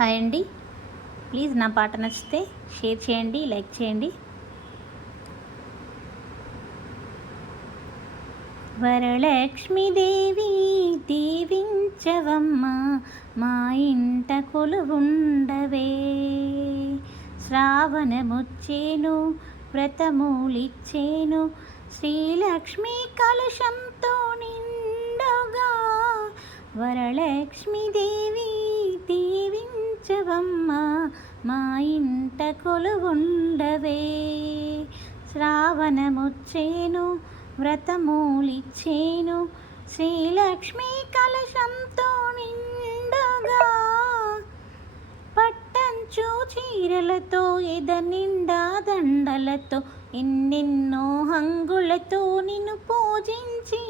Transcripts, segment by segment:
Hi అండి. Please నా పాట నచ్చితే షేర్ చేయండి, లైక్ చేయండి. వరలక్ష్మీదేవి దీవించవమ్మ, మా ఇంట కొలువుండవే. శ్రావణముచ్చేను, వ్రతమూలిచ్చేను, శ్రీలక్ష్మీ కలుషంతో నిండుగా. వరలక్ష్మీదేవి దీవించవమ్మ, మా ఇంట కొలువుండవే. శ్రావణముచ్చేను, వ్రతమూలిచ్చేను, శ్రీలక్ష్మీ కలశంతో నిండుగా. పట్టంచు చీరలతో, ఎద నిండా దండలతో, ఎన్నెన్నో హంగులతో నిన్ను పూజించి.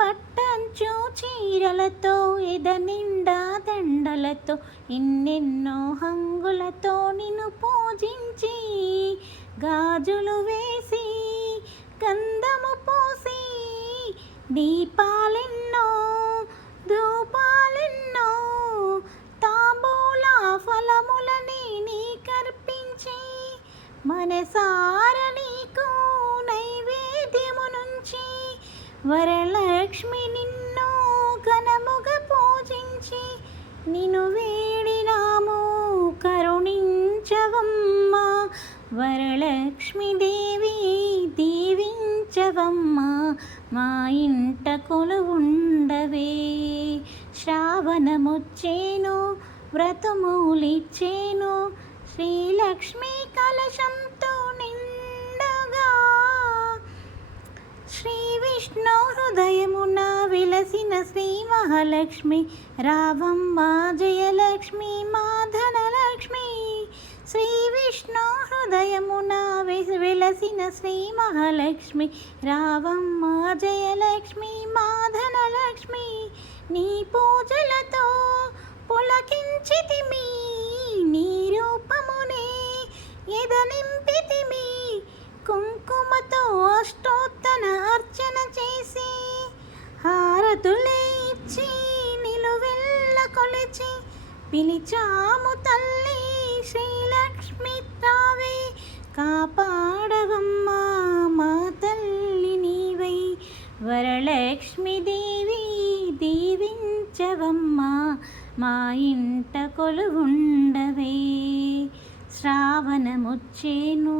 పట్టంచు చీరలతో, ఎద నిండా దండలతో, ఎన్నెన్నో హంగులతో నిన్ను పూజించి. గాజులు వేసి, గంధము పోసి, దీపాలెన్నో, ధూపాలెన్నో, తాంబూల ఫలములని నీకర్పించి, మనసార నీకు నైవేద్యము నుంచి. వరలక్ష్మి నిన్ను ఘనముగా పూజించి, నిన్ను వేడినాము కరుణించవమ్మా. వరలక్ష్మీదేవి దీవించవమ్మ, మా ఇంట కొలువుండవే. శ్రావణముచ్చేను, వ్రతమూలిచ్చేను, శ్రీలక్ష్మీ కలశంతో నిండుగా. శ్రీ విష్ణు హృదయమున వెలసిన శ్రీ మహాలక్ష్మి రావమ్మ, జయలక్ష్మి మా ధనలక్ష్మి. శ్రీ విష్ణు హృదయమున వెలసిన శ్రీ మహాలక్ష్మి రావమ్మ, జయలక్ష్మి మా ధనలక్ష్మి. నీ పూజలతో పులకించితిమి, నీ రూపమునే ఎద నింపితిమి. కుంకుమతో అష్టోత్తర అర్చన చేసి, హారతులే ఇచ్చి నిలువెల్ల కొలిచి, పిలిచాము తల్లి శ్రీలక్ష్మి తావే. కాపాడవమ్మా మా తల్లి నీవై. వరలక్ష్మీదేవి దీవించవమ్మా, మా ఇంట కొలువుండవే. శ్రావణముచ్చేను,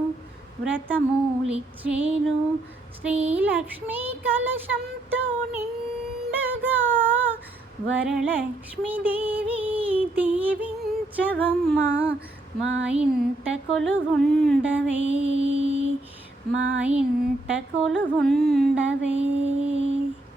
వ్రతమూలిచ్చేను, శ్రీలక్ష్మీ కలశంతో నిండుగా. వరలక్ష్మీదేవి దీవించవమ్మ, మా ఇంట కొలువుండవే, మా ఇంట కొలువుండవే.